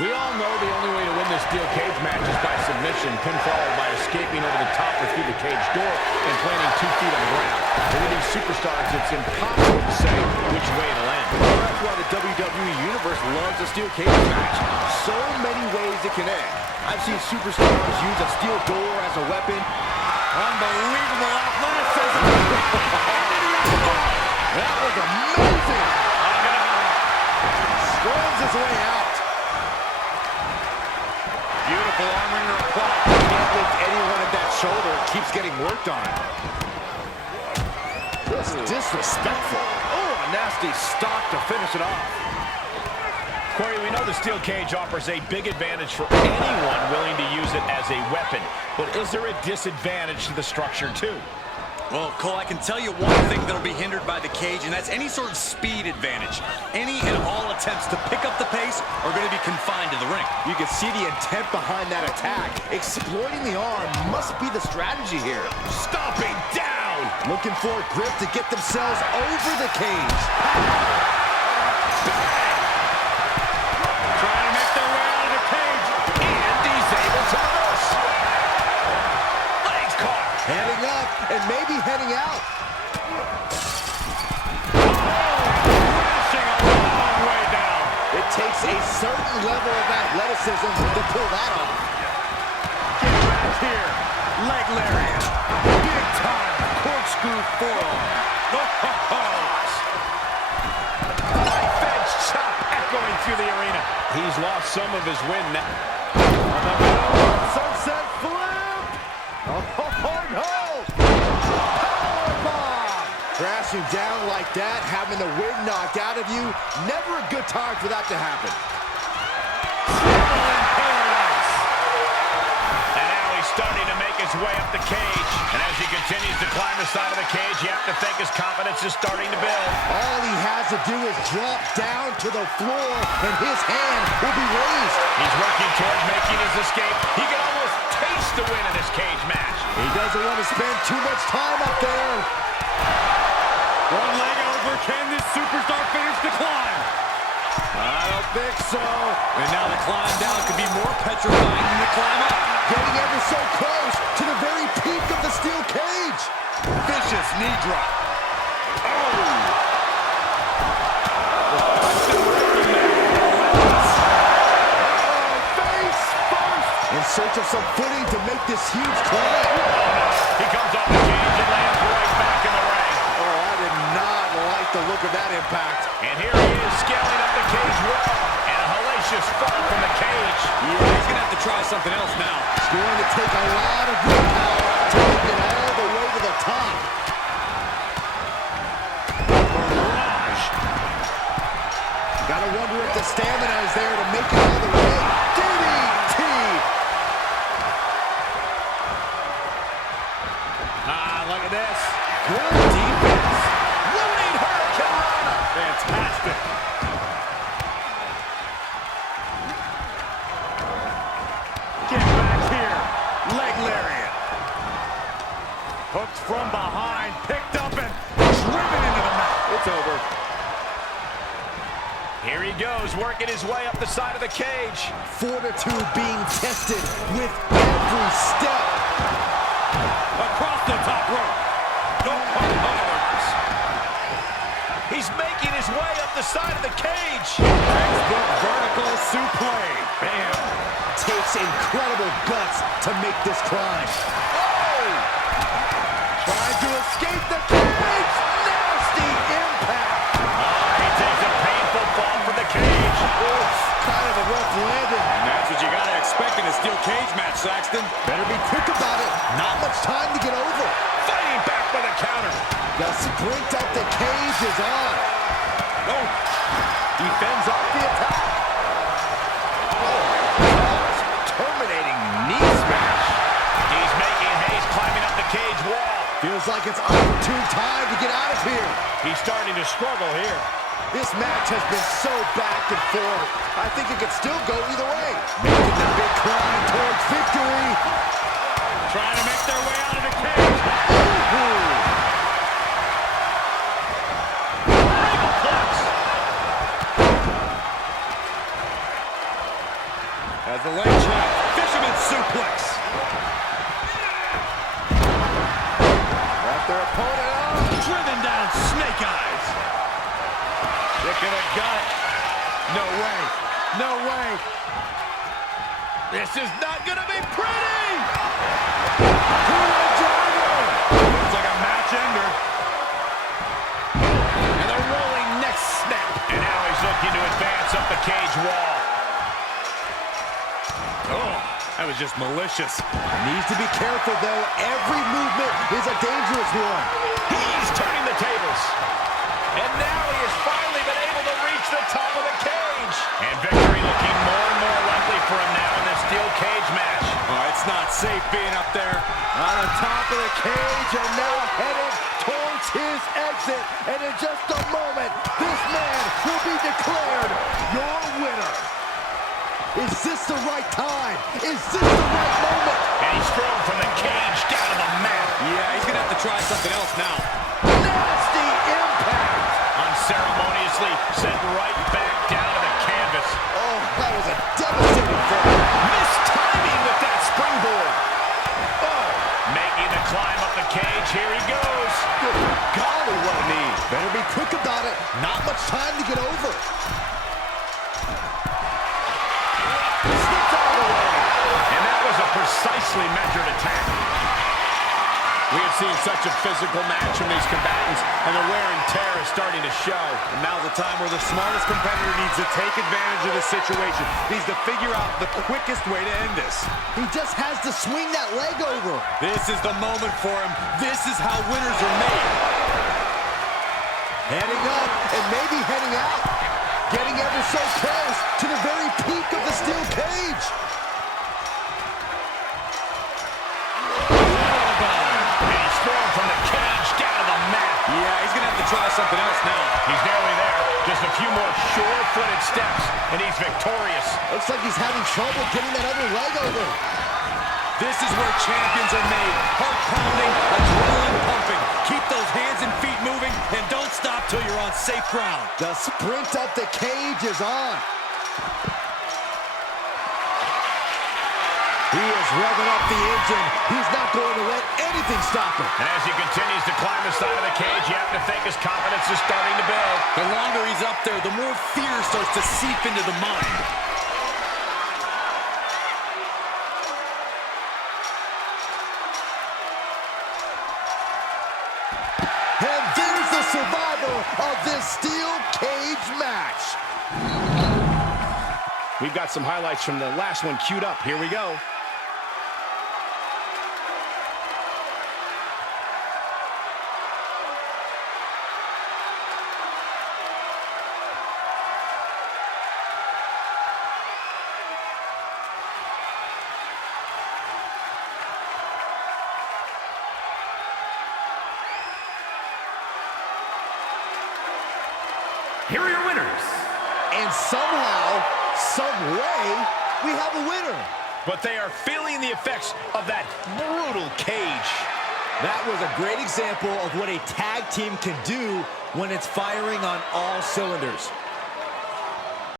We all know the only way to win this steel cage match is by submission, pinfall by escaping over the top or through the cage door and planting 2 feet on the ground. For these superstars, it's impossible to say which way it'll end. Well, that's why the WWE Universe loves a steel cage match. So many ways it can end. I've seen superstars use a steel door as a weapon. Unbelievable athleticism. That was amazing. Scrolls his way out. Beautiful arm wringer applied. Can't lift anyone at that shoulder. It keeps getting worked on. Just disrespectful. Oh, a nasty stop to finish it off. Corey, we know the steel cage offers a big advantage for anyone willing to use it as a weapon. But is there a disadvantage to the structure, too? Well, Cole, I can tell you one thing that'll be hindered by the cage, and that's any sort of speed advantage. Any and all attempts to pick up the pace are going to be confined to the ring. You can see the intent behind that attack. Exploiting the arm must be the strategy here. Stomping down! Looking for a grip to get themselves over the cage. Trying to make their way out of the cage, and he's able to reverse. Legs caught. Heading up, and maybe heading out. Crashing a long way down. It takes a certain level of athleticism to pull that off. Get back here. Leg lariat. Big time corkscrew forearm. Knife edge chop echoing through the arena. He's lost some of his wind now. On the middle, sunset flip. Oh, no. Powerbomb. Crashing down like that, having the wind knocked out of you, never a good time for that to happen. Trouble in paradise. And now he's starting to make his way up the cage. And as he continues to climb the side of the cage, you have to think his confidence is starting to build. All he has to do is drop down to the floor, and his hand will be raised. He's working towards making his escape. He can almost taste the win in this cage match. He doesn't want to spend too much time up there. One leg over. Can this superstar finish the climb? I don't think so. And now the climb down could be more petrifying than the climb up. Getting ever so close to the very peak of the steel cage. Vicious knee drop. Face first. In search of some footing to make this huge climb. He comes off the cage and lands right back in the ring. Oh, I did not like the look of that impact. And here he is scaling up the cage wall. And a hellacious fall from the cage. Yeah, he's going to have to try something else now. It's going to take a lot of willpower to make it all the way to the top. Barrage. Gotta wonder if the stamina is there to make it all the way. DDT! Look at this. Good defense. Looming Hurricane Rana. Fantastic. Get back here. Leg lariat. Hooked from behind. Picked up and driven into the mat. It's over. Here he goes, working his way up the side of the cage. Fortitude being tested with every step. Across the top rope. No forwards. He's making his way up the side of the cage. Textbook vertical suplex. Bam. Takes incredible guts to make this climb. Oh! Trying to escape the cage. Nasty impact. He takes a painful fall from the cage. Oof, kind of a rough landing. And that's what you got to expect in a steel cage match, Saxton. Better be quick about it. Not much time to get over. Fighting back with a counter. The sprint up the cage is on. Oh, He fends off the attack. Terminating knee smash. he's making haste climbing up the cage wall. Feels like it's opportune time to get out of here. He's starting to struggle here. This match has been so back and forth. I think it could still go either way. Making the big climb towards victory. Trying to make their way out of the cage. As the leg trap, fisherman suplex. Got their opponent up. Driven down, snake eyes. Kick in the gut. No way. No way. This is not going to be pretty! Looks like a match ender. And the rolling neck snap. And now he's looking to advance up the cage wall. Oh, that was just malicious. Needs to be careful, though. Every movement is a dangerous one. He's turning the tables. And now he has finally been able to reach the top of the cage. And victory looking more and more likely for him now in this steel cage match. Oh, it's not safe being up there. On the top of the cage and now headed towards his exit. And in just a moment, this man will be declared your winner. Is this the right time? Is this the right moment? And he's thrown from the cage down to the mat. Yeah, he's going to have to try something else now. Nasty impact. Unceremoniously sent right back down to the canvas. Oh, that was a devastating fall. Missed timing with that springboard. Oh, making the climb up the cage. Here he goes. Good golly, what a knee. Better be quick about it. Not much time to get over. Slipped out of the way. And that was a precisely measured attack. We have seen such a physical match from these combatants, and the wear and tear is starting to show. And now's the time where the smartest competitor needs to take advantage of the situation. Needs to figure out the quickest way to end this. He just has to swing that leg over. This is the moment for him. This is how winners are made. Heading up and maybe heading out. Getting ever so close to the very peak of the steel cage. Thrown from the cage down to the mat. Yeah, he's going to have to try something else now. He's nearly there. Just a few more sure-footed steps, and he's victorious. Looks like he's having trouble getting that other leg over. This is where champions are made. Heart pounding, adrenaline pumping. Keep those hands and feet moving, and don't stop till you're on safe ground. The sprint up the cage is on. He is revving up the engine. He's not going to let anything stop him. And as he continues to climb the side of the cage, you have to think his confidence is starting to build. The longer he's up there, the more fear starts to seep into the mind. And there's the survivor of this steel cage match. We've got some highlights from the last one queued up. Here we go. Here are your winners. And somehow, some way, we have a winner. But they are feeling the effects of that brutal cage. That was a great example of what a tag team can do when it's firing on all cylinders.